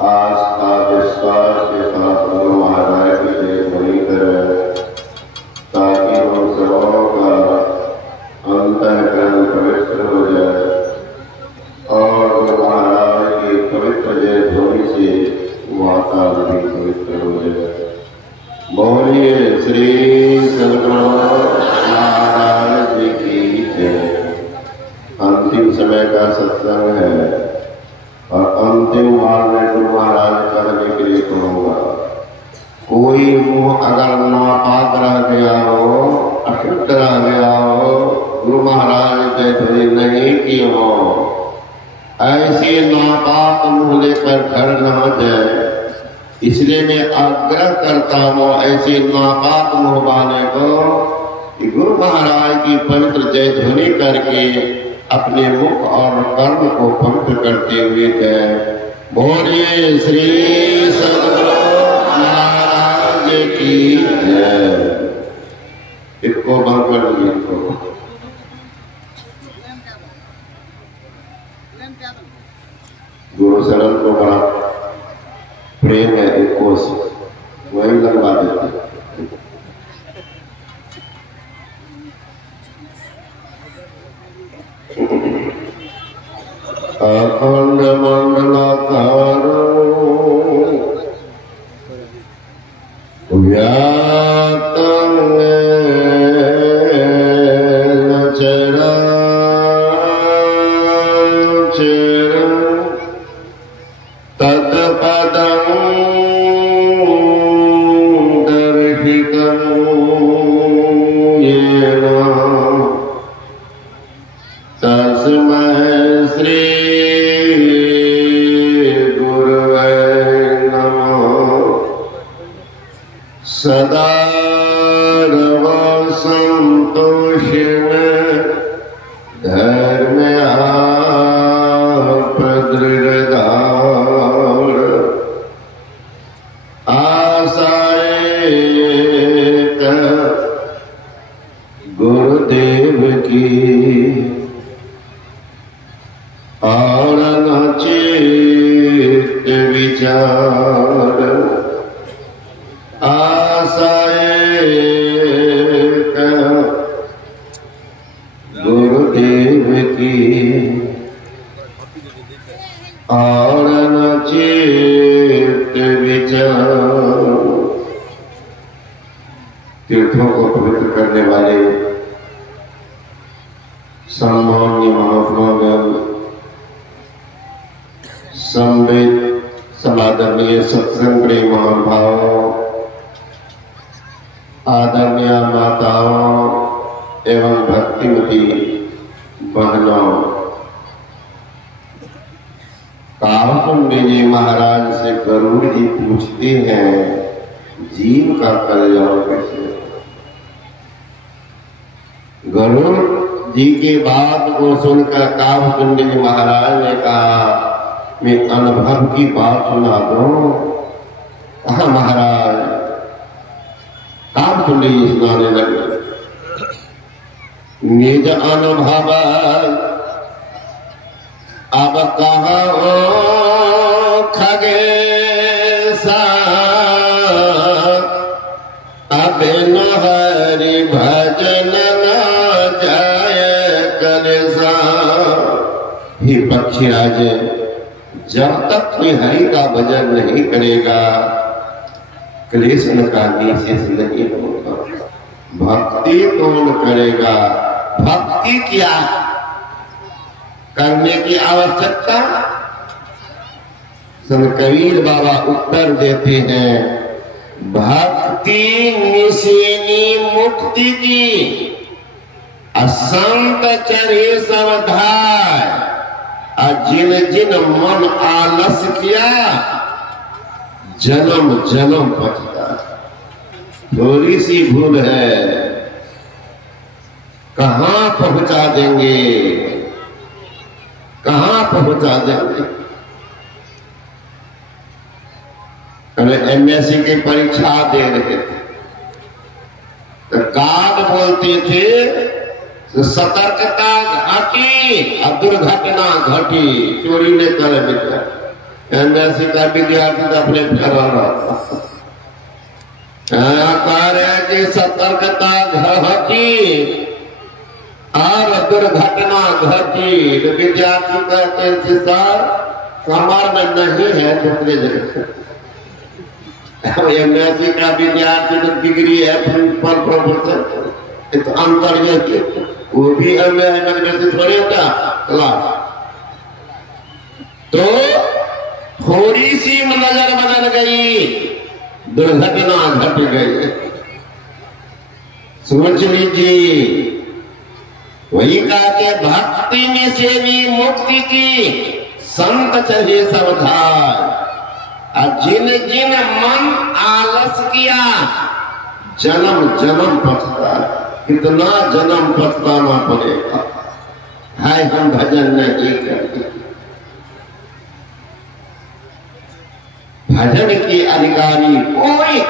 आस्था विश्वास के साथ गुरु महाराज के ध्वनि करें, ताकि हम सबों का अंतःकरण पवित्र हो जाए और गुरु महाराज की पवित्र जय ध्वनि से वातावरण भी पवित्र हो जाए। बोलिए श्री सद्गुरु महाराज जी की जय। अंतिम समय का सत्संग है और अंतिम बार में गुरु महाराज करने के लिए कहूँगा, कोई मुंह अगर नापाक रह गया हो, अशुद्ध रह गया हो, गुरु महाराज के ध्वनि नहीं की हो, ऐसे नापाक मुंह लेकर घर न जाए। इसलिए मैं आग्रह करता हूँ ऐसे नापाक मुंह वाले को कि गुरु महाराज की पवित्र जय ध्वनि करके अपने मुख और कर्म को पवित्र करते हुए कहें, बोलिए श्री सद्गुरु महाराज की जय। इसको बंद कर दीजिए। गुरु शरण को बड़ा प्रेम है, एक कोश वही लगवा देते। अखंड मंडलाकारो व्याप्तं येन चराचरं तत्पदं दर्शितं येन तस्मै श्री सदा संतोषिण धर्म प्रदृढ़ आशाए गुरुदेव की और चित्त विचार गुरुदेव की और चित्त विचार। तीर्थों को पवित्र करने वाले सम्माननीय महात्मागण, संवेद समादरणीय सत्संग प्रेम महानुभाव, आदरणीय माताओं एवं भक्तिमती बहनों, कावकुंडी जी महाराज से गरुड़ जी पूछते हैं, जीव का कल्याण कैसे? गरुड़ जी की बात को सुनकर कावकुंडी जी महाराज ने कहा, मैं अनुभव की बात सुना दूं। कहा महाराज। कावकुंडी जी सुनाने लगे, निज अनुभव अब कहो खगेसा, अब न हरि भजन न जाय कलेसा। हे पक्षीराज, जब तक कोई हरि का भजन नहीं करेगा क्लेश का निशेष नहीं होगा। भक्ति कौन करेगा? भक्ति क्या करने की आवश्यकता? संत कबीर बाबा उत्तर देते हैं, भक्ति निशीनी मुक्ति की, असंत चरे समधाय। जिन जिन मन आलस किया जन्म जन्म पछता। थोड़ी सी भूल है, कहां पहुंचा देंगे, कहां पहुंचा देंगे। एमएससी की परीक्षा दे रहे थे तो कार्ड बोलते थे सतर्कता घाटी गई और दुर्घटना घटी, चोरी ने कर दिया। एमएससी का विद्यार्थी तो अपने फेरा रहा था। कार्य की सतर्कता घटी और दुर्घटना घटी। तो विद्यार्थी कहते हैं सर कमर में नहीं है दूसरे जगह। एमएससी का विद्यार्थी तो डिग्री है प्रिंसिपल प्रोफेसर, तो अंतर ये वो भी एमएससी थोड़े क्या क्लास। तो थोड़ी सी नजर बदल गई, दुर्घटना घट गई। सोच लीजिए, वही कहते भक्ति में से भी मुक्ति की संत चले सावधान। जिन जिन मन आलस किया जन्म जन्म पछता, कितना जन्म पछताना पड़ेगा। है हम भजन नहीं करते। भजन की अधिकारी कोई।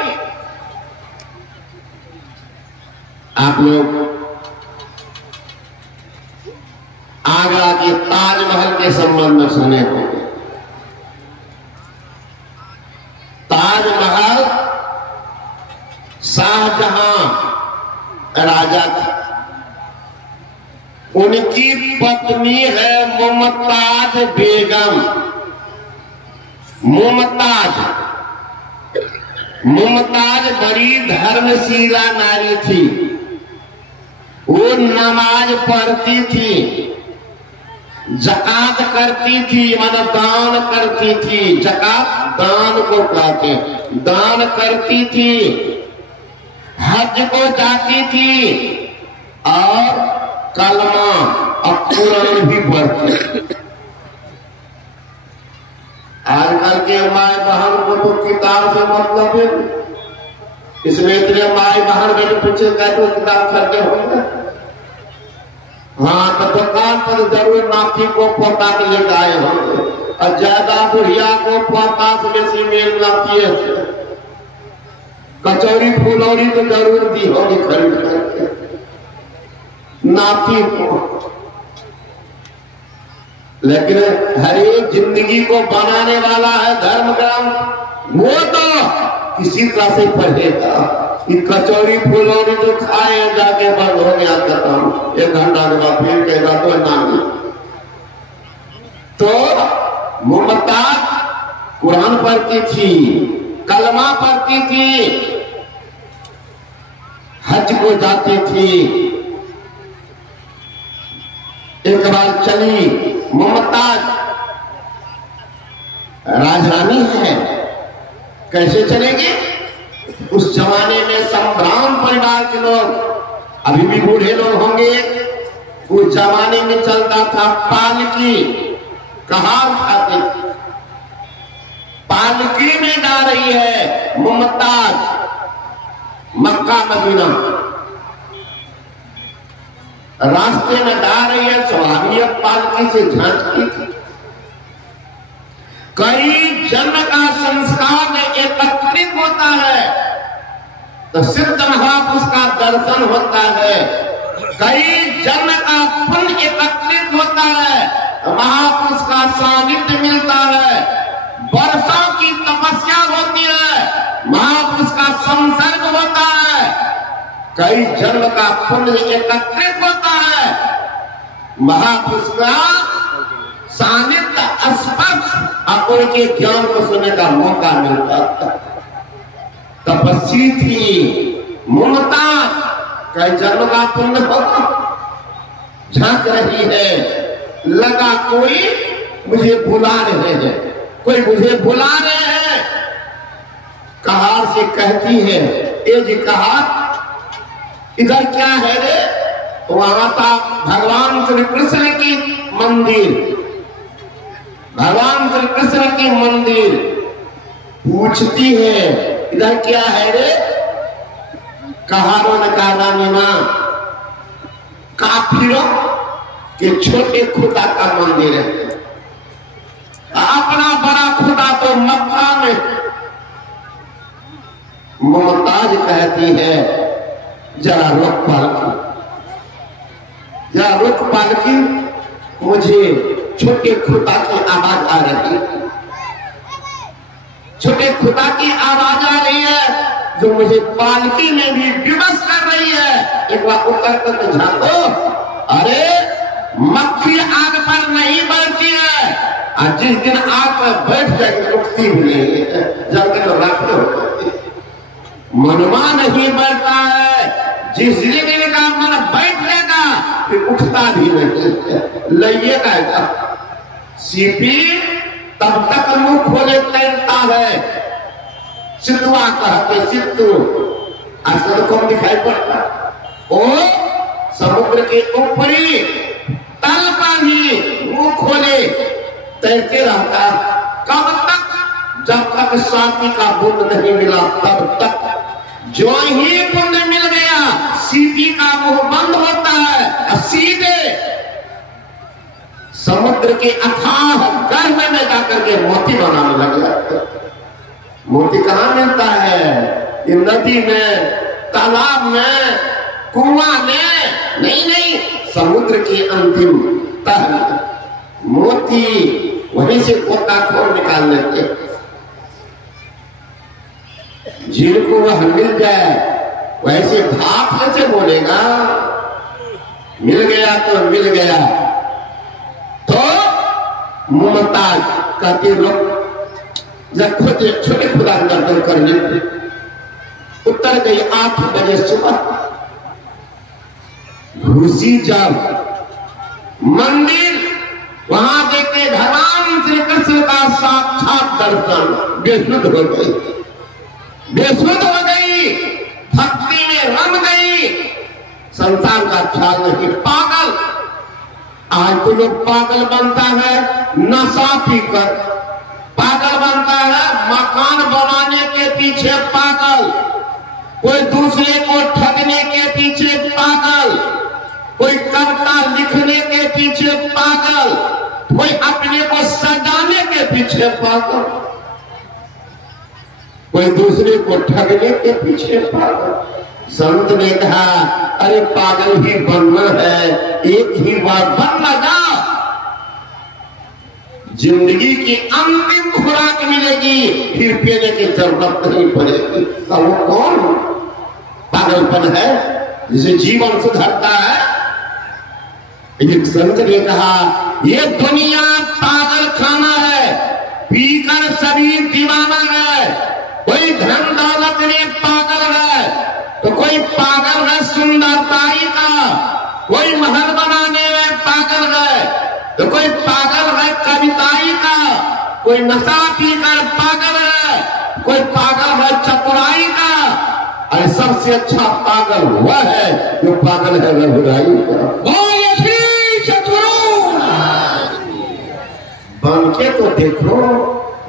आप लोग आगरा के ताजमहल के संबंध में सुने होंगे। ताजमहल शाहजहां राजा थे, उनकी पत्नी है मुमताज बेगम। मुमताज बड़ी धर्मशीला नारी थी। वो नमाज पढ़ती थी, ज़कात करती थी, मतलब दान करती थी। ज़कात दान को कहते, दान करती थी, हज को जाती थी और कलमा और कुरान भी पढ़ती। आजकल के माए बहन को तो किताब से मतलब है। इसमें इतने माए बहन बेटे पूछे कहते किताब खरीदे होंगे। हाँ, तो दुकान पर जरूर नाथी को पोता के लेकर आए होंगे और ज्यादा बुढ़िया को पोता से बेसी मेल नाथी है। कचौरी फुलौरी तो जरूर दी होगी खरीद करके नाथी को। लेकिन हर एक जिंदगी को बनाने वाला है धर्म ग्रंथ, वो तो किसी तरह से पढ़ेगा। कि कचौरी फुलौरी तो खाए जाके बंद हो गया खत्म, 1 घंटा के बाद फिर कहेगा तो नानी। तो मुमताज कुरान पढ़ती थी, कलमा पढ़ती थी, हज को जाती थी। एक बार चली मुमताज, राजरानी है, कैसे चलेगी? उस जमाने में संभ्राम परिवार के लोग, अभी भी बूढ़े लोग होंगे, उस जमाने में चलता था पालकी, कहार खाते थे। पालकी में जा रही है मुमताज मक्का मदीना, रास्ते में जा रही है, स्वाभाविक पालकी से झांकती थी। कई जन्म का संस्कार में एकत्रित होता है तो सिद्ध महापुरुष का दर्शन होता है। कई जन्म का पुण्य एकत्रित होता है, महापुरुष का सानिध्य मिलता है। वर्षों की तपस्या होती है, महापुरुष का संसर्ग होता है। कई जन्म का पुण्य एकत्रित होता है, महापुरुष का सानिध्य स्पर्श और उनके ज्ञान को सुनने का मौका मिलता था। तपस्वी थी मुमताज, कई जन्म का पुण्य होगा। झांक रही है, लगा कोई मुझे बुला रहे हैं, कोई मुझे बुला रहे हैं। कहार से कहती है, ए जी कहार इधर क्या है रे? वहां था भगवान श्री कृष्ण की मंदिर, भगवान श्री कृष्ण की मंदिर। पूछती है इधर क्या है रे? कहारों ने कहा रानी मां, काफिरों के छोटे खुदा का मंदिर है, अपना बड़ा खुदा तो मक्का में। मुमताज कहती है जरा रुक पालकी, जरा रुक पालकी, मुझे छोटे खुदा की आवाज आ रही है, छोटे खुदा की आवाज आ रही है जो मुझे पालकी में भी विवश कर रही है। एक बार उतर कर झाँको, अरे मक्खी आग पर नहीं बढ़ती है, और जिस दिन आग पर बैठ जाएगी उठती भी नहीं है, जब तो रख लो। मनवा नहीं बढ़ता है, जिस दिन का मन बैठ लेगा फिर उठता भी नहीं, लइएगा सीपी तब तक मुंह खोले तैरता है। सितुआ कहते, सितु आजकल कौन दिखाई पड़ता, ओ समुद्र के ऊपरी तल पर ही मुंह खोले तैरते रहता। कब तक? जब तक शांति का बूंद नहीं मिला तब तक। जो ही बूंद मिल गया सीपी का मुंह बंद होता है और सीधे समुद्र के अथाह गर्भ में जाकर के मोती बनाने लग जाते। मोती कहाँ मिलता है? ये नदी में, तालाब में, कुआं में नहीं, समुद्र की अंतिम तह में मोती वहीं से गोताखोर निकाल लेते। जिनको वह मिल जाए वैसे भाप कैसे बोलेगा? मिल गया तो मिल गया। तो मुमताज कहते लोग जब खुद छोटे खुदा के दर्शन कर लेते, उतर गई 8 बजे सुबह, घुसी जब मंदिर, वहां देखे भगवान श्री कृष्ण का साक्षात दर्शन, बेसुध हो गई, बेसुध हो गई, भक्ति में रम गई, संसार का ख्याल नहीं। पागल, आज तो लोग पागल बनता है नशा पीकर, पागल बनता है मकान बनाने के पीछे पागल, कोई दूसरे को ठगने के पीछे पागल, कोई कविता लिखने के पीछे पागल, कोई अपने को सजाने के पीछे पागल, कोई दूसरे को ठगने के पीछे पागल। संत ने कहा अरे पागल ही बनना है, एक ही बार बनना जाओ, जिंदगी की अंतिम खुराक मिलेगी, फिर पीने की जरूरत नहीं पड़ेगी। तो वो कौन पागलपन है जिसे जीवन सुधरता है? एक संत ने कहा ये दुनिया पागल खाना है, पीकर सभी दीवाना है। कोई धन दौलत में पागल है तो कोई पागल है सुंदरताई का, कोई महल बनाने में पागल है तो कोई पागल है कविताई का, कोई नशा पीकर पागल है, कोई पागल है चतुराई का। अरे सबसे अच्छा पागल वह है जो पागल है रघुराई का। बन के तो देखो,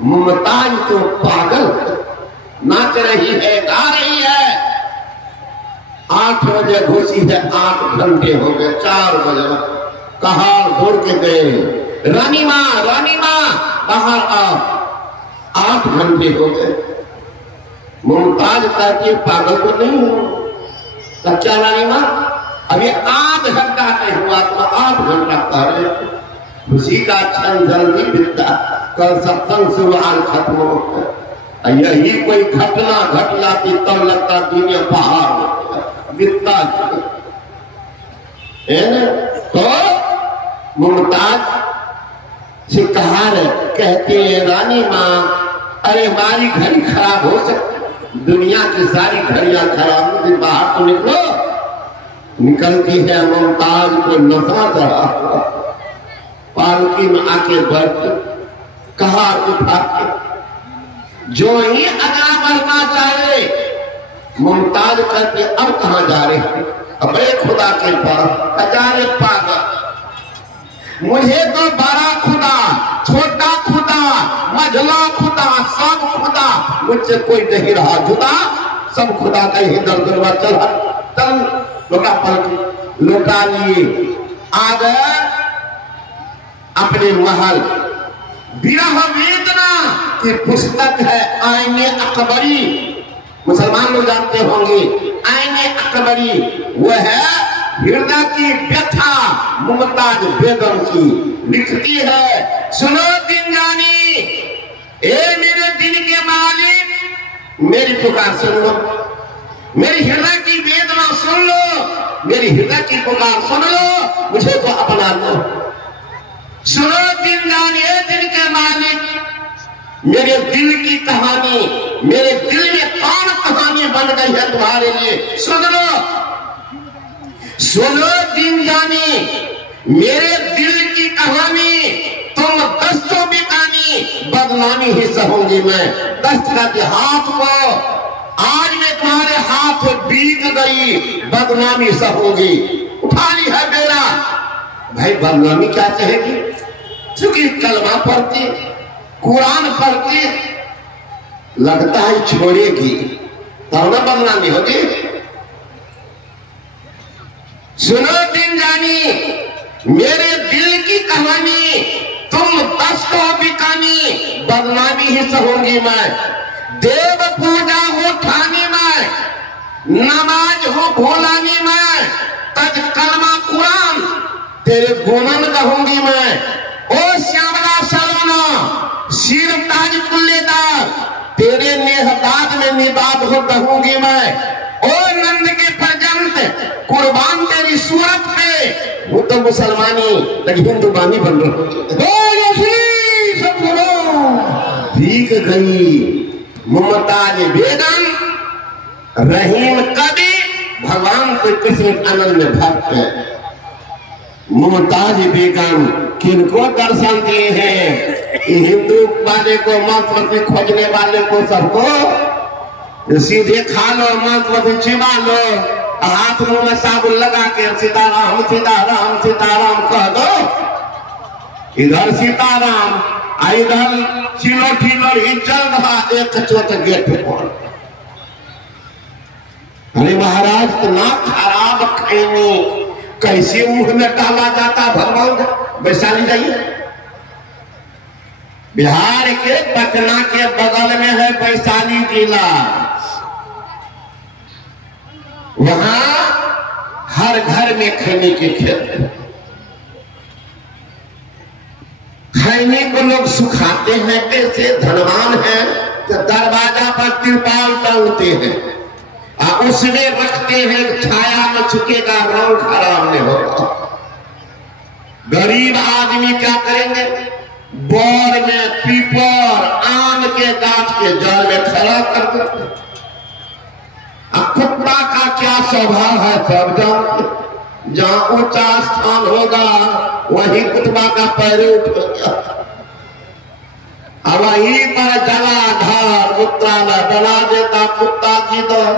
मुमताज तो पागल नाच रही है, गा रही है। 8 बजे घुसी है, 8 घंटे हो गए, 4 बजे कहा दौड़ के गए, रानी माँ बाहर आओ। 8 घंटे हो गए। मुमताज कहती पागल तो नहीं हो, क्या रानी माँ अभी 8 घंटा नहीं हुआ तो 8 घंटा कह रहे। खुशी का क्षण जल्दी बीतता, कल सत्संग शुरू आज खत्म होता। यही कोई घटना घट जाती तब लगता दुनिया पहाड़ बीतता है ना। तो मुमताज से कहा है, कहते हैं रानी माँ अरे हमारी घड़ी खराब हो सकती, दुनिया की सारी घड़ियां खराब होती, बाहर तो निकलो। निकलती है मुमताज को नशा चढ़ा, पालकी में आके बैठ कहा उठा के जो ही अगला बढ़ना चाहे। मुमताज कहते अब कहां जा रहे हैं? अपने खुदा के पास। अजारे पागल, मुझे तो बड़ा खुदा, छोटा खुदा, मझला खुदा, सब खुदा, मुझसे कोई नहीं रहा जुदा। सब खुदा का ही दरदरवा चला। चल लोटा पलट लोटा लिए आ गए अपने महल। विरह वेदना की पुस्तक है आईने अकबरी, मुसलमान लोग जानते होंगे आईने अकबरी। वो है हृदय की व्यथा मुमताज बेगम की लिखती है, सुनो जिंदानी, ए मेरे दिल के मालिक, मेरी पुकार सुन लो, मेरी हृदय की वेदना सुन लो, मेरी हृदय की पुकार सुन लो, मुझे तो अपना लो। सुनो जिंदानी, ए दिल के मालिक, मेरे दिल की कहानी, मेरे दिल में कौन कहानी बन गई है तुम्हारे लिए, सुन लो। सुनो जिंदानी, मेरे दिल की कहानी, तुम दस्तों बिकानी, बदनामी ही सहूंगी मैं। दस्त का हाथ को आज मैं तुम्हारे हाथ बीत गई, बदनामी सहूंगी। उठा ली है बेरा। भाई बदनामी क्या कहेगी, क्योंकि कलमा पढ़ती, कुरान पढ़ती, लगता है छोड़ेगी, तब ना बदनामी होगी। सुनो जिंदानी, मेरे दिल की कहानी, तुम दस्तों बिकानी, बदनामी ही सहूंगी मैं। देव पूजा हो ठानी मैं, नमाज हो भोलानी मैं, तज कलमा कुरान तेरे गुणन कहूंगी मैं। ओ श्यामला सलोना, सिर ताज कुल्लेदार, तेरे नेहदाद में निदाद हो कहूंगी मैं। ओ नंद के प्रजंत, कुर्बान तेरी सूरत पे, वो तो मुसलमानी लेकिन हिंदुबानी बन रही, भीग गई मुमताज बेगम। रहीम कवि भगवान श्री कृष्ण आनंद में भक्त है। मुमताज बेगम किनको दर्शन दिए हैं, हिंदू वाले को, मांसपति खोजने वाले को, सबको सीधे खा लो, मांसपति चिबा लो, हाथ मुंह में साबुन लगा के सीताराम सीताराम सीताराम कह दो। इधर सीताराम, इधर चिलो ठिलो ही चल रहा, एक चोट गेट पर। अरे महाराज, इतना खराब खैनी कैसे मुंह में डाला जाता भगवान। वैशाली जाइए, बिहार के पटना के बगल में है वैशाली जिला, वहां हर घर में खैनी के खेत। खैनी को लोग सुखाते हैं, कैसे धनवान है तो दरवाजा पर तिरपाल टांगते हैं, उसमें रखते हैं, छाया में छुकेगा, रंग खराब नहीं होगा। गरीब आदमी क्या करेंगे, बोर में, पीपर, आम के गाछ के जड़ में खड़ा कर देते। कुत्ता का क्या स्वभाव है सब जानते, जहां ऊंचा स्थान होगा वहीं कुत्ता का पैर उठेगा, और वहीं पर जलाधार मूत्रालय बना देता कुत्ता की दर।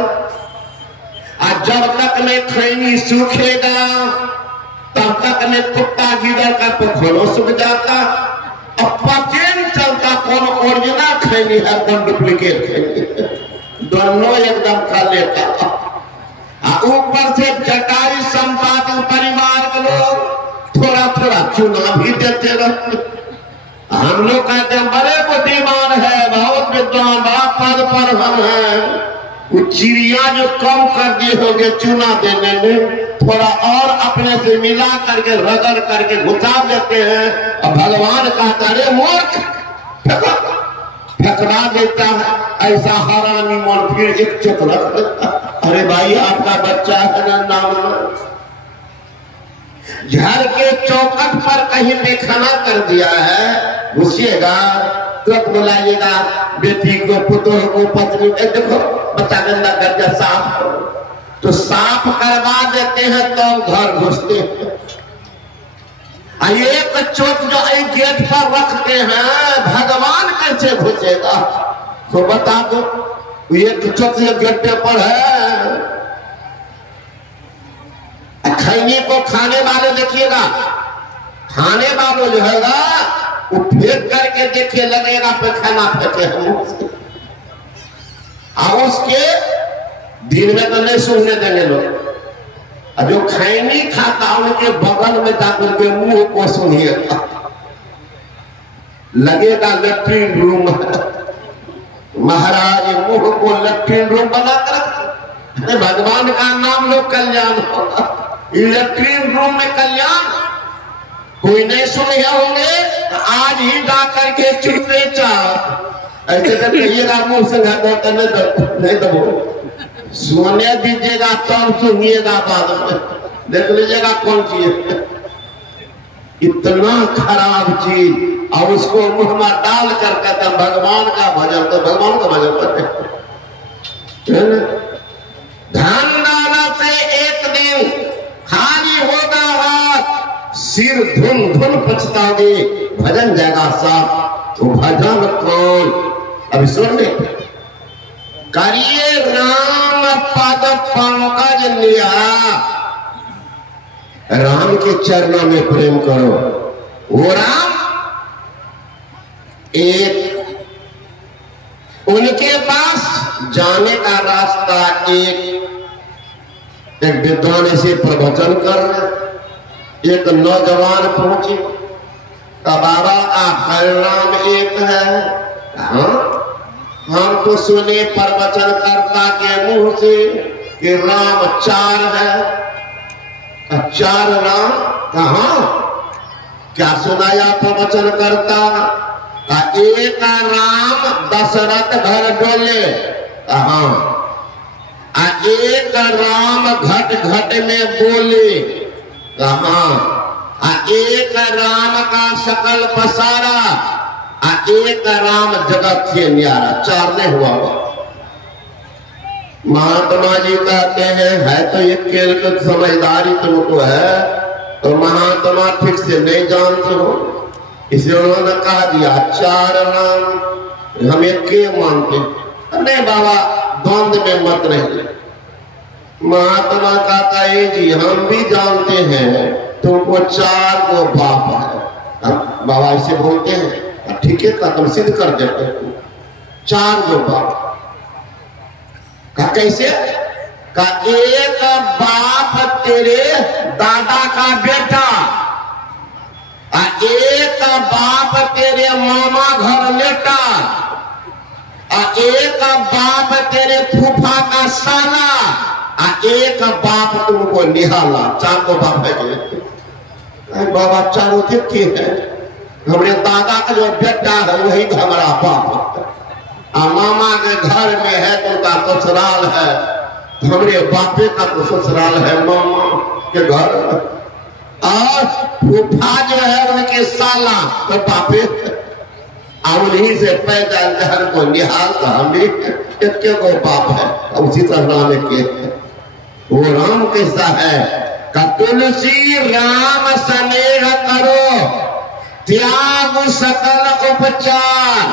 और जब तक में खैनी सूखेगा तब तक में कुत्ता गिदर का पोखरो सूख जाता, और पता नहीं चलता कौन ओरिजिनल खैनी है कौन डुप्लीकेट खैनी है, दोनों एकदम खा लेता। ऊपर से जटाई संपादक परिवार के लोग थोड़ा थोड़ा चुना भी देते रहते। हम लोग कहते हैं बड़े बुद्धिमान है, बहुत विद्वान, बड़ा पद पर हम हैं। वो चिड़िया जो कम कर दिए होंगे चुना देने में, थोड़ा और अपने से मिला करके रगड़ करके घुसा देते हैं, और भगवान कहता है मूर्ख, फेंकवा देता है। ऐसा हरामी मन फिर एक चुप रख देता। अरे भाई आपका बच्चा है ना, नाम घर के चौकट पर कहीं बेखाना कर दिया है, घुसिएगा, तुरंत बुलाइएगा बेटी को, पुतोह को, पत्नी को, देखो बच्चा गंदा कर दिया, साफ करो, तो साफ करवा देते हैं तो घर घुसते हैं। एक चोट जो गेट पर रखते हैं, भगवान कैसे घुसेगा, तो बता दो। एक चोट गेट पर है, खैनी को खाने वाले देखिएगा, खाने वालों जो है वो फेंक करके देखिए, लगेगा पे खाना फेंके हम, और उसके दिन में तो नहीं सूंघने देंगे लोग। जो खैनी खाता उनके बगल में जाकर के मुंह को सूंघिएगा, लगेगा लेट्रिन रूम। महाराज मुंह को लेट्रिन रूम बनाकर, भगवान का नाम लोग कल्याण होगा। इलेक्ट्रिक रूम में कल्याण कोई नहीं सुने होंगे, आज ही जा करके चुपे चाह ऐसे तो कहिएगा मुंह से नहीं दबो, सोने दीजिएगा तब सुनिएगा, बाद में देख लीजिएगा कौन चीज इतना खराब चीज, और उसको मुंह में डाल कर कहते भगवान का भजन, तो भगवान का भजन करते धन डाला से एक दिन खाली होगा हाथ, सिर धुन धुन पछताओगे, भजन जाएगा साफ। वो भजन कौन? अभी सुन ले, करिए राम पद पंकज लिया, राम के चरणों में प्रेम करो। वो राम एक, उनके पास जाने का रास्ता एक विद्वान ऐसे प्रवचन कर रहे, एक नौजवान पहुंचे, बाबा आपका नाम एक है? हाँ, हम तो सुने प्रवचन करता के मुंह से कि राम चार है। चार राम कहाँ? क्या सुनाया प्रवचन करता? एक राम दशरथ घर डोले, हाँ, एक राम घट घट में बोले, हाँ, एक राम का सकल पसारा, एक राम जगत से न्यारा। चार नहीं हुआ। महात्मा जी कहते हैं है तो एक खेल की समझदारी तुमको है, तो महात्मा ठीक से नहीं जानते हो, इसलिए उन्होंने कहा दिया चार नाम हम एक के मानते। नहीं बाबा द्वंद में मत रहे। महात्मा कहता है जी हम भी जानते हैं तुमको चार को बाप है। बाबा ऐसे बोलते हैं, ठीक है का तुम सिद्ध कर देते हो, चार को बाप का कैसे? का एक बाप तेरे दादा का बेटा, एक बाप तेरे मामा घर लेटा, एक बाप तेरे फूफा का साला, एक बाप तुमको निहाला। चार को बाप है। बाबा चारों देखते हैं, हमारे दादा का जो बेटा है वही हमारा बाप है, मामा के घर में है तो उनका ससुराल है, हमारे बापे का तो ससुराल है मामा के घर, और फूफा जो है उनके साला तो बापे, उन्हीं से पैदा घर को निहाल, तो हम भी एक को बाप है। उसी तरह राम के वो राम कैसा है का तुलसी राम स्नेह करो, त्याग सकल उपचार,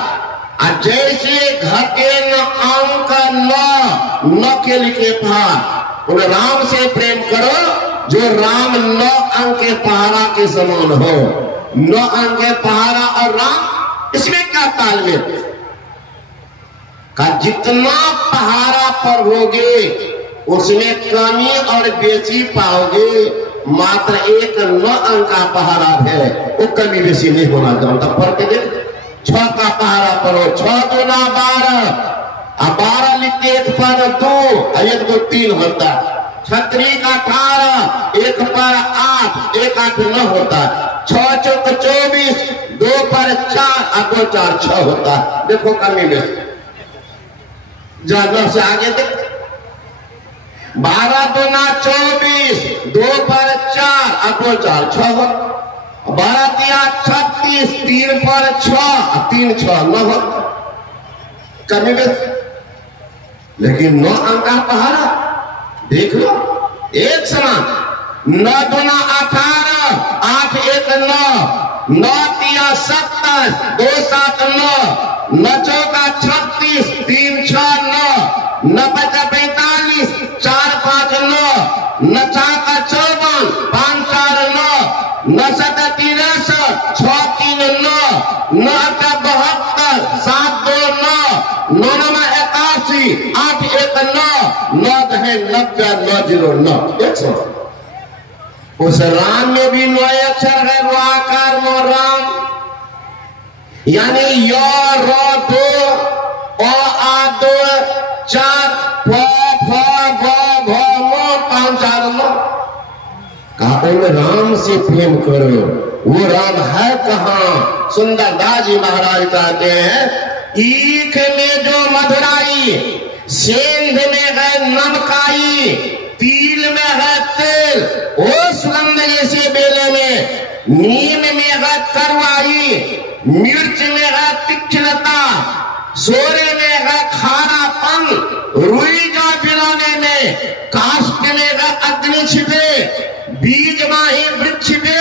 जैसे घटे न अंक न के लिखे पहाड़, उन राम से प्रेम करो जो राम 9 अंक के पहाड़ा के समान हो। 9 अंक के पहाड़ा और राम, इसमें क्या तालमेल का? जितना पहाड़ा पर होगे उसमें कमी और बेची पाओगे, मात्र एक 9 अंक का पहाड़ा है, वो कमी बेची नहीं होना जानता। फर्क देख, 6 का पहाड़ा पर हो, 6 दूना 12, 12 लिखते 1 पर 2, 1 2 3 होता। 36 का 18, 1 पर 8, 1 8 9 होता। 6 चौक 24, 2 पर 4, 2 4 6 होता। देखो कमी बेची ज्यादा से आगे देख, 12 दूना 24, 2 पर 4, 2 4 6 हो, 12 तिया 36, 3 पर 6, 3 6 9 हो, कमी बेची। लेकिन 9 अंक का पहाड़ा देख लो एक समान। 9 दूना 18, 8 1 9, 9 तिया 27, 2 7 9, 9 चौका 36, 3 6 9, 9 5 45, 4 5 9, 9 4 का 54, 5 4 9, 9 7 63, 6 3 9, 9 8 72, 7 2 9, 9 9 81, 8 1 9, 9 है 90, 9 0 9 100। उस राम में भी 9 अक्षर है, रुआकार मो राम, यानी यो रो 2 ओ आ 2 4 फ फ भ भ 5 4 9। उन राम से प्रेम करो। वो राम है कहाँ? सुंदरदास जी महाराज कहते हैं, ईख में जो मधुराई, सेंध में है नमकाई, तिल में है तेल, ओ सुगंध जैसे बेले में, नीम में है करवाई, मिर्च में है तीक्ष्णता, सोरे में है खारापन, रुई जा पिलाने में, काष्ठ में है अग्नि छिपे, बीज माही वृक्ष पे,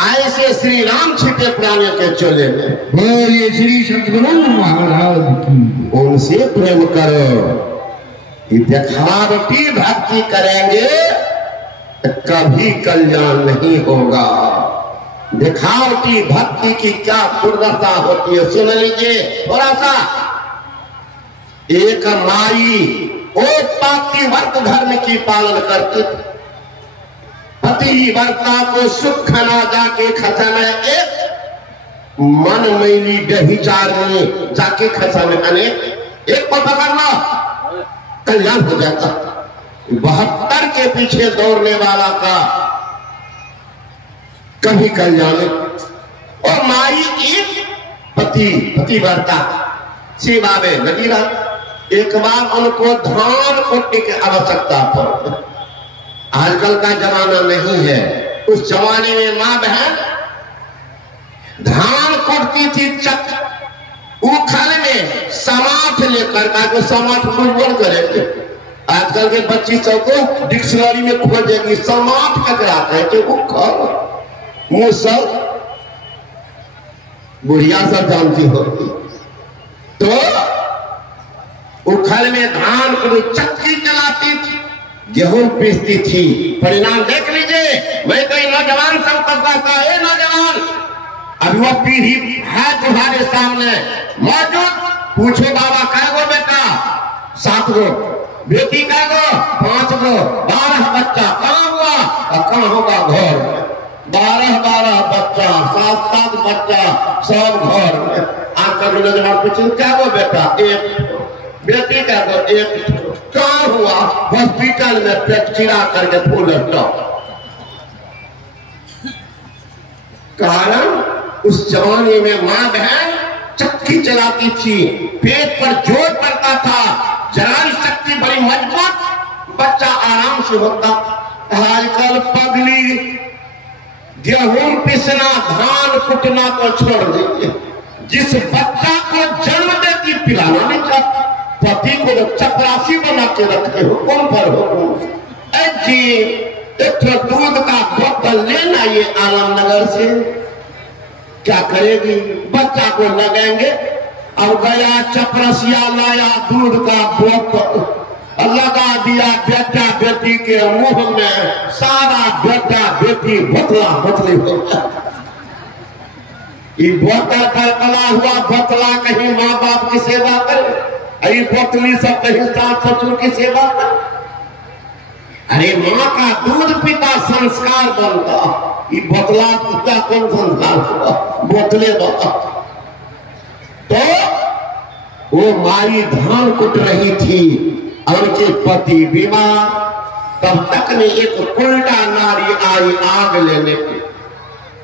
ऐसे श्री राम छिपे प्राणियों के चोले में। बोलिए श्री सतगुरु महाराज की। उनसे प्रेम करो। दिखावटी भक्ति करेंगे कभी कल्याण नहीं होगा। दिखावटी भक्ति की क्या दुर्दशा होती है सुन लीजिए थोड़ा सा। एक माई ओ पातिव्रत धर्म की पालन करती थी। पतिव्रता को सुख ना जाके खत्म है, एक मन मैली व्यभिचार में जाके खत्म है अनेक। एक को पकड़ना कल्याण हो जाता। 72 के पीछे दौड़ने वाला का कभी कल्याण। और माई एक पतिव्रता सेवा में लगी रहा। एक बार उनको धान कुटने की आवश्यकता पड़। आजकल का जमाना नहीं है, उस जमाने में मां बहन धान कुटती थी उखल में समाठ लेकर का। समाठ बुझबड़ करेंगे। आजकल के बच्ची सबको डिक्शनरी में खोजेगी समाठ ककरा कहते, उखल मुसल बुढ़िया सब जानती होगी। तो उखल में धान को चक्की चलाती थी, गेहूं पीसती थी। परिणाम देख लीजिए। मैं कोई नौजवान सबको कहता है, नौजवान अभी वो पीढ़ी है तुम्हारे सामने मौजूद। पूछो बाबा कैगो बेटा? 7 गो। बेटी कैगो? 5 गो। 12 बच्चा। कहाँ हुआ? और कहाँ होगा घर में? 12 बच्चा, 7 बच्चा, सब घर में। आजकल नौजवान पूछो कैगो बेटा? 1। बेटी कैगो? 1। कहाँ हुआ? हॉस्पिटल में पेट चिरा करके फूल स्टॉप। कारण उस जमाने में मां बहन चक्की चलाती थी, पेट पर जोर पड़ता था, जरान शक्ति बड़ी मजबूत, बच्चा आराम से होता। आजकल पगली गेहूं पिसना धान कुटना को छोड़ दीजिए। जिस बच्चा को जन्म देती पिलाना नहीं चाहती। पति को तो चपरासी बना के रखते हो, कौन पर हो जी। एक दूध का बोतल लेना ये आलमनगर से, क्या करेगी? बच्चा को लगेंगे। अब गया चपरसिया लाया दूध का बोतल, लगा दिया बेटा बेटी के मुंह में, सारा बेटा बेटी बतला बतली हो गया। बोतल पर बना हुआ बतला कहीं माँ बाप की सेवा करे, अरे बोतली सब कहीं सास ससुर की सेवा करे। अरे माँ का दूध पीता संस्कार बनता, ये बोतला का कौन संस्कार होगा? बोतले बता। तो वो माई धान कुट रही थी और उनके पति बीमार। तब तक में एक उल्टा नारी आई आग लेने की।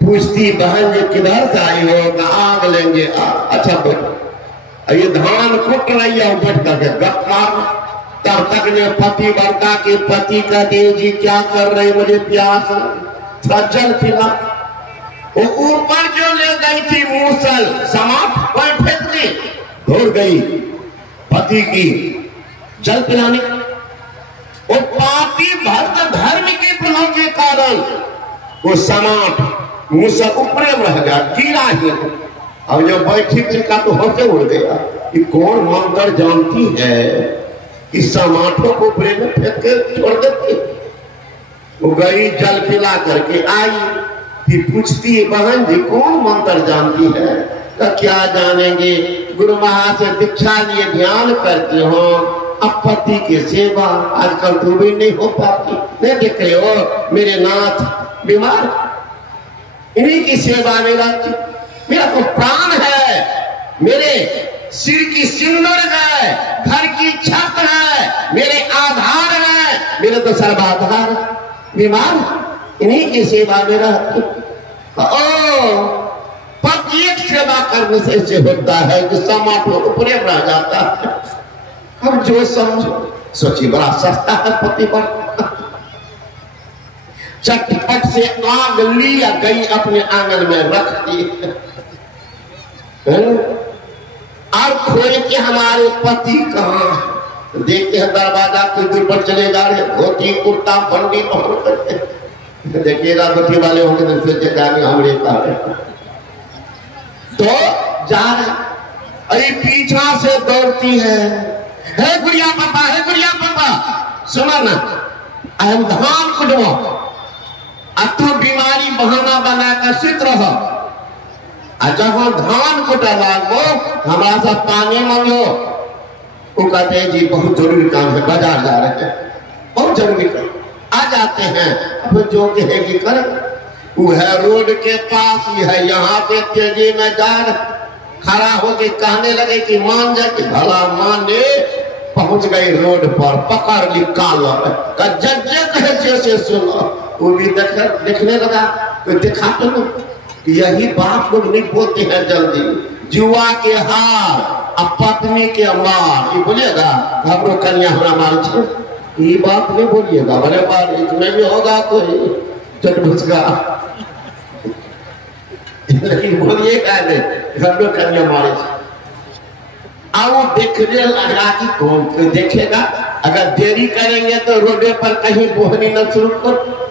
पूछती बहन जी किधर से आई हो? आग लेंगे। अच्छा बैठो। ये धान कुट रही है, बैठ करके गप मार। तब तक में पतिव्रता के पति कहते जी क्या कर रहे, मुझे प्यास, थोड़ा जल पिला। वो ऊपर जो ले गई थी मूसल समाट पर फेंक दी, दौड़ गई पति की जल पिलाने। वो पातिव्रत धर्म के प्रभाव के कारण वो समाट मूसल ऊपर रह गया, गिरा ही। अब जब बैठी तिनका तो होके उड़ गया। ये कौन मंत्र जानती है? इस समाटों को ऊपर में फेंक के छोड़ देती। वो गई जल पिला करके आई, फिर पूछती बहन जी कौन मंत्र जानती है? तो क्या जानेंगे, गुरु महाराज से दीक्षा लिए ध्यान करती हो, अब पति की सेवा आजकल तो भी नहीं हो पाती। नहीं देख रहे हो मेरे नाथ बीमार, इन्हीं की सेवा में रहती। मेरा तो प्राण है, मेरे सिर की सिंदूर है, घर की छत है, मेरे आधार है, मेरे तो सर्वाधार। बीमार इन्हीं की सेवा में रहती। पति एक सेवा करने से ऐसे होता है कि समाज ऊपरे रह जाता है। अब जो समझो सोची बड़ा सस्ता है पति पर। चटपट से आग लिया गई अपने आंगन में रख दी और खोए के हमारे पति कहाँ। देखते हैं दरवाजा के दूर पर चले जा रहे, धोती कुर्ता बंडी पहन करके। देखिएगा धोती वाले होंगे तो फिर जाने हमरे तो जा रहे, अरे पीछा से दौड़ती है, हे गुड़िया पापा, हे गुड़िया पापा, सुना ना हम धान कुटवा, अब तू बीमारी बहाना बनाकर सुत रह। जहाँ धान कुटा लागो हमारा सब पानी मांगो। वो कहते हैं जी बहुत जरूरी काम है, बाजार जा रहे हैं, बहुत जरूरी काम। आ जाते हैं, अब जो कहेगी कर। वो है रोड के पास ही है, यहाँ पे तेजी में जा रहे, खड़ा होके कहने लगे कि मान जाए कि भला माने। पहुंच गई रोड पर, पकड़ ली कालर, जैसे सुनो। वो भी देखने लगा, कोई देखा तो नहीं। यही बात लोग नहीं बोलते हैं जल्दी। जुआ के हार अब पत्नी के मार, ये बोलिएगा घबरो कन्या हमारा मार, ये बात नहीं बोलिएगा। बड़े बार इसमें भी होगा कोई चटभुसका, लेकिन बोलिएगा नहीं घबरो कन्या मारे। अब देखने लगा कि कौन देखेगा। अगर देरी करेंगे तो रोडे पर कहीं बोहनी न शुरू कर।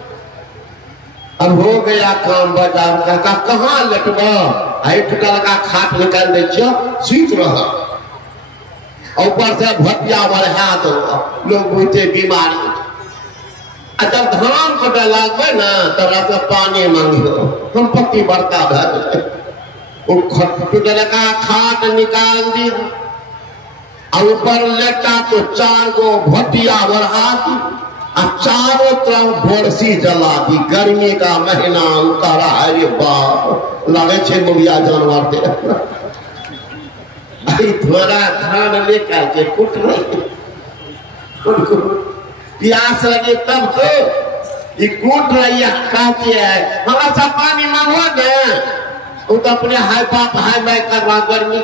अब हो गया काम बाजार का, कहाँ लटवा टुकल का खाट निकाल दे, सीत रह। ऊपर से भटिया बढ़ा दो, लोग बुझते बीमारी। जब धान को डलावे ना तब से पानी मांगियो, हम पति बरता भर वो टुकल का खाट निकाल दिया और ऊपर लेटा तो 4 गो भटिया बढ़ा दी और चारों तरफ बोरसी जला दी। गर्मी का महीना उतारा, अरे बाप लगे छे मुड़िया जानवर थे। अरे थोड़ा धान लेकर के कुट रही, प्यास लगे तब तो ये कूट रही है। कहती है हमारा सा पानी मांगो ना, वो तो अपने हाय बाप हाय मैं करवा गर्मी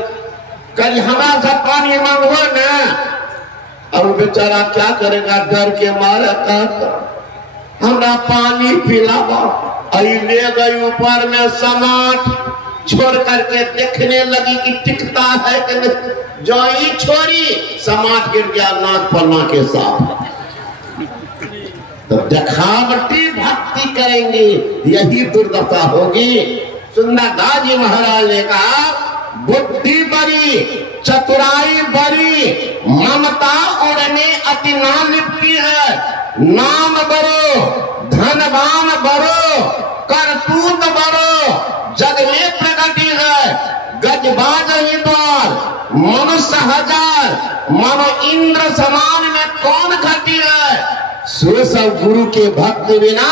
कल हमारा सा पानी मांगो ना। अब बेचारा क्या करेगा, डर के मारे कहता हमरा पानी पिलावा। अरे ले गई ऊपर में समाट, छोड़ करके देखने लगी कि टिकता है कि नहीं। जो ही छोड़ी समाट गिर गया नाक पन्ना के साथ। तो दिखावटी भक्ति करेंगे, यही दुर्दशा होगी। सुंदरदास जी महाराज ने कहा बुद्धि बड़ी चतुराई बड़ी, ममता उड़ने अति ना लिपटी है। नाम बरो धनवान बरो, करतूत बरो जग में प्रगति है। गजबाज ही द्वार मनुष्य हजार, मनो इंद्र समान में कौन घटी है। सो सब गुरु के भक्त बिना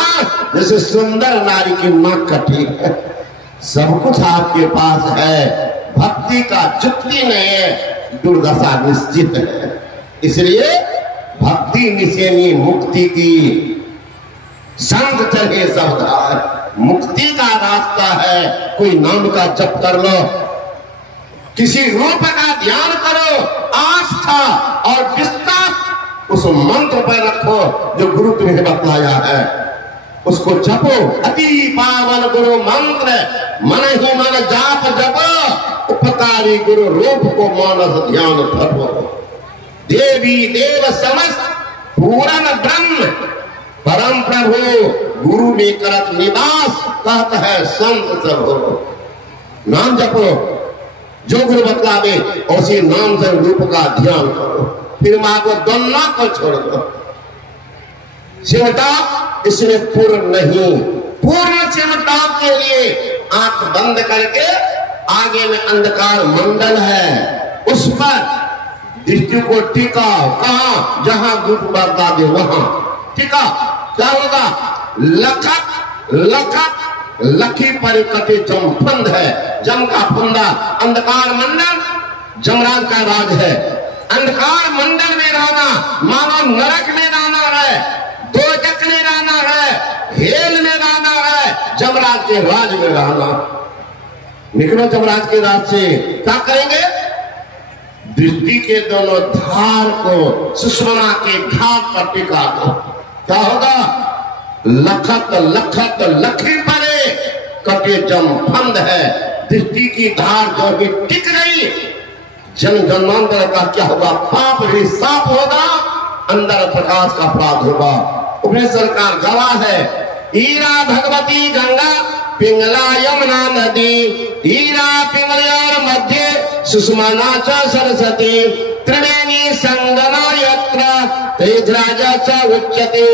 जैसे सुंदर नारी की नाक कटी है। सब कुछ आपके पास है, भक्ति का जुक्ति नहीं है, दुर्दशा निश्चित है। इसलिए भक्ति निशेनी मुक्ति की, संग चले सावधान। मुक्ति का रास्ता है, कोई नाम का जप कर लो, किसी रूप का ध्यान करो, आस्था और विश्वास उस मंत्र पर रखो जो गुरु तुम्हें बताया है, उसको जपो। अति पावन गुरु मंत्र मन ही मन जाप जपो, उपकारी गुरु रूप को मानस ध्यान धरो। देवी देव समस्त पूर्ण ब्रह्म परम प्रभु गुरु में करत निवास, कहता है संत सब हो। नाम जपो, जो गुरु बतलावे उसी नाम से रूप का ध्यान करो, फिर मां को दोनों को छोड़ दो। शिवता इसमें पूर्ण नहीं, पूर्ण शिवता के लिए आंख बंद करके आगे में अंधकार मंडल है, उस पर दृष्टि को टिकाओ। कहां? जहां गुरु बता दे वहां टिकाओ। क्या होगा? लखत लखत लखी पर कटे जम फंद है, जम का फंदा अंधकार मंडल जमराज का राज है। अंधकार मंडल में रहना मानो नरक में रहना है। दोजख में रहना है, हेल में रहना है, जमराज के राज में रहना। निकलो जमराज के राज से, क्या करेंगे? दृष्टि के दोनों धार को सुषमा के घाट पर टिका दो। क्या होगा? लखत लखत लखी परे कटे जम फंद है। दृष्टि की धार जो भी टिक गई, जन जन्मांतर का क्या होगा? पाप भी साफ होगा, अंदर प्रकाश का अपराध होगा। उपनिषद सरकार गवाह है। ईरा भगवती गंगा पिंगला यमुना नदी, ईरा पिंगलयोर मध्य सुषमा च सरस्वती, त्रिवेणी संगमा यत्र तेजराजा च उच्यते,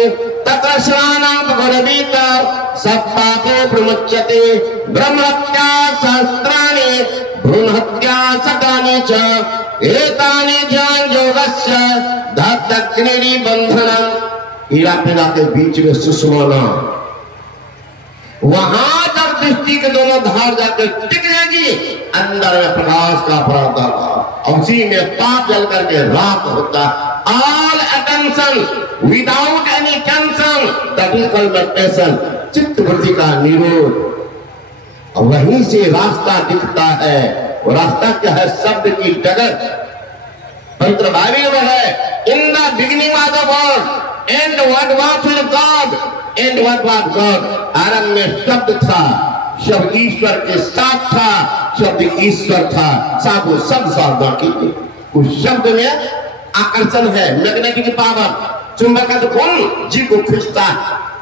तत्र स्नानं गुरवीत सत्पापो प्रमुच्यते, ब्रह्महत्या सहस्राणि भ्रूणहत्या शतानि च, एतानि ज्ञान योगस्य दग्धग्नि बंधनम्। हीरा पिंगला के बीच में सुषमा, वहां जब दृष्टि के दोनों धार जाकर टिक जाएगी, अंदर में प्रकाश का अपराध होगा, उसी में पाप जल करके राख होता। All attention without any tension, that is called meditation, चित्त वृत्ति का निरोध। वहीं से रास्ता दिखता है। वो रास्ता क्या है? शब्द की जगत। पवित्र बाइबल में है, in the beginning of the world and what was with God and what was God. आरंभ में शब्द था, शब्द ईश्वर के साथ था, शब्द ईश्वर था, साधु शब्द साधना की। उस शब्द में आकर्षण है, मैग्नेटिक पावर, चुंबक गुण जीव को खींचता।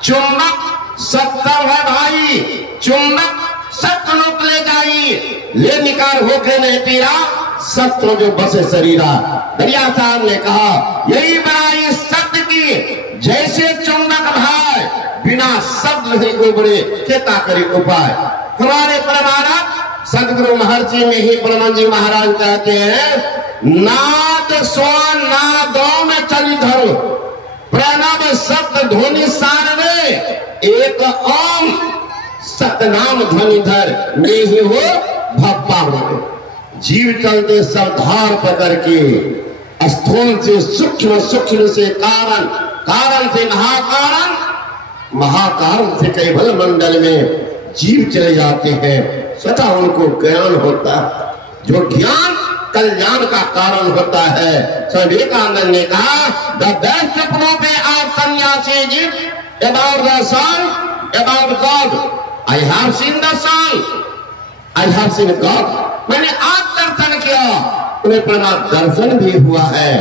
चुंबक सत्य है भाई, चुंबक सत्य लोक ले जाई, ले निकार होके नहीं पीरा, सत्य जो बसे शरीरा। दरिया साहब ने कहा यही बड़ाई सत्य की, जैसे चुंबक भाई बिना शब्द नहीं गोबरे केता करे उपाय। हमारे परमाराध सदगुरु महर्षि में ही ब्रह्मन जी महाराज कहते हैं, नाद स्वन नादों में चली धरो, प्रणव शब्द ध्वनि सारवे, एक ओम सतनाम ध्वनि धर, में ही हो भव। जीव चलते सब धार पकड़ के, स्थूल से सूक्ष्म, सूक्ष्म से कारण, कारण से महाकारण, महाकारण से कैवल मंडल में जीव चले जाते हैं। स्वतः उनको ज्ञान होता है, जो ज्ञान कल्याण का कारण होता है। स्वामी विवेकानंद ने कहा, द बेस्ट प्रूफ ऑफ सन्यासी जीव about the sun, about God. I have seen the sun, I have seen God. मैंने आज दर्शन किया, उन्हें परमात्मा दर्शन भी हुआ है।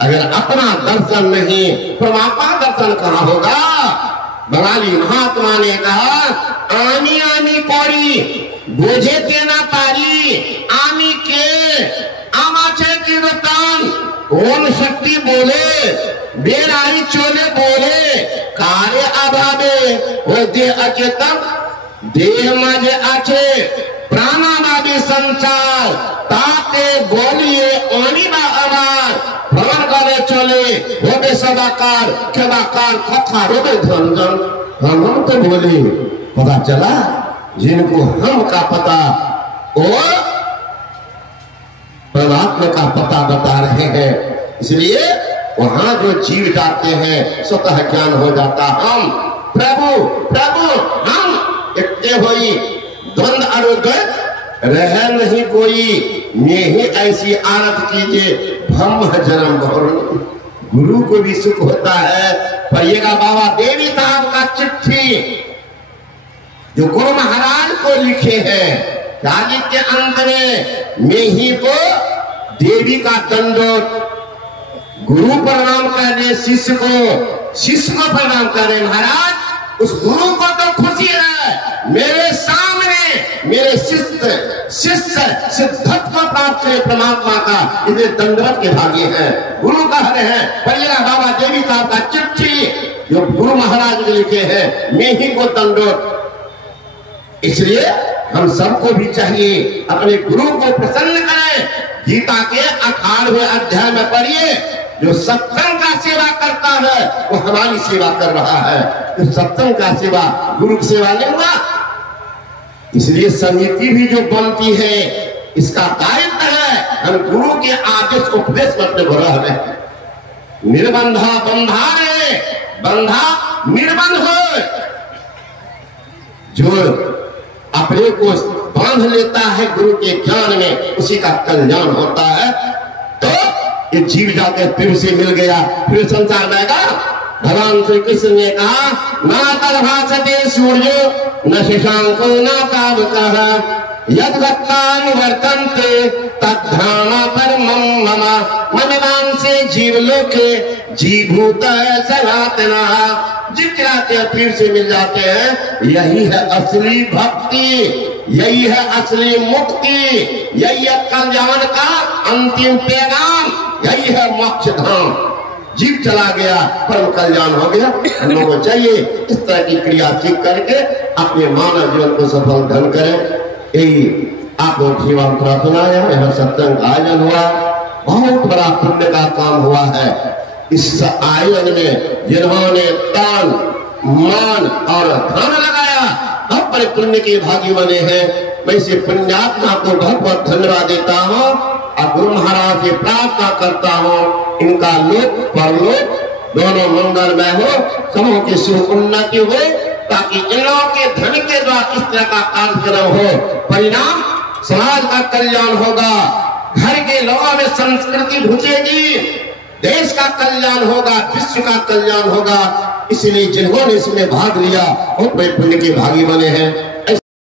अगर अपना दर्शन नहीं, परमात्मा दर्शन कहां होगा? बंगाली महात्मा ने कहा, आमी आमी पौड़ी बोझे देना पारी, आमी के आमाचे की रतन, ओम शक्ति बोले, बेराई चोले बोले, कार्य अभावे वो दे अचेतन, देह मजे आचे प्राणानादि संसार, ताते बोलिए अनिबा अमार, भ्रमण करे चले होबे सदाकार, केदाकार कथा रोबे धनजन। हम तो बोले, पता चला जिनको हम का पता वो परमात्मा का पता बता रहे हैं। इसलिए वहां जो जीव जाते हैं स्वतः ज्ञान हो जाता। हम प्रभु प्रभु हम इतने होई द्वंद आरोग्य रह नहीं कोई, मैं ही ऐसी आरत कीजिए ब्रह्म जन्म बहुरण। गुरु को भी सुख होता है। पढ़िएगा बाबा देवी साहब का चिट्ठी जो गुरु महाराज को लिखे हैं, राजित के अंत में मैं ही को देवी का दंडोत, गुरु प्रणाम करे शिष्य को, शिष्य को प्रणाम करे महाराज। उस गुरु को तो खुशी है, मेरे सामने मेरे शिष्य सिद्धत्व को प्राप्त करे परमात्मा का, इसे दंडवत के भागी हैं। गुरु कह रहे हैं, पढ़िएगा बाबा देवी साहब का चिट्ठी जो गुरु महाराज ने लिखे हैं, मैं ही को दंडोत। इसलिए हम सबको भी चाहिए अपने गुरु को प्रसन्न करें। गीता के 18वें अध्याय में पढ़िए, जो सत्संग का सेवा करता है वो हमारी सेवा कर रहा है। तो सत्संग का सेवा गुरु की सेवा नहीं हुआ। इसलिए समिति भी जो बनती है इसका दायित्व है हम गुरु के आदेश उपदेश करते हुए निर्बंधा बंधारे बंधा निर्बंध हो। जो अपने को बांध लेता है गुरु के ज्ञान में, उसी का कल्याण होता है। तो ये जीव जाते फिर से मिल गया, फिर संसार में गया। भगवान श्री कृष्ण ने कहा, ना तद्भासते सूर्यो न शशांको न तावकः यद्गत्तानि वर्तन्ते तद्धाम परमं मम। मनवान से जीवलोके जीभूत सनातनः। जितराते फिर से मिल जाते हैं। यही है असली भक्ति, यही है असली मुक्ति, यही है कल्याण का अंतिम पैगाम, यही है मोक्ष धाम। जीव चला गया, परम कल्याण हो गया। हम लोगों को चाहिए इस तरह की क्रिया सीख करके अपने मानव जीवन को सफल ढंग करें। यही आपको सेवा सुनाया, यहाँ सत्संग का आयोजन हुआ, बहुत बड़ा पुण्य का काम हुआ है। इस आयोजन में जिन्होंने तान मान और धन लगाया, बहुत बड़े पुण्य के भागी बने हैं। मैं इसे पुण्यात्मा को बहुत बहुत धन्यवाद देता हूँ और गुरु महाराज से प्रार्थना करता हूँ इनका लोक परलोक दोनों मंगलमय हो, समूह की सुख उन्नति हो, ताकि इन लोगों के धन के द्वारा इस तरह का कार्यक्रम हो। परिणाम समाज का कल्याण होगा, घर के लोगों में संस्कृति घुसेगी, देश का कल्याण होगा, विश्व का कल्याण होगा। इसलिए जिन्होंने इसमें भाग लिया बहुत बड़े पुण्य के भागी बने हैं।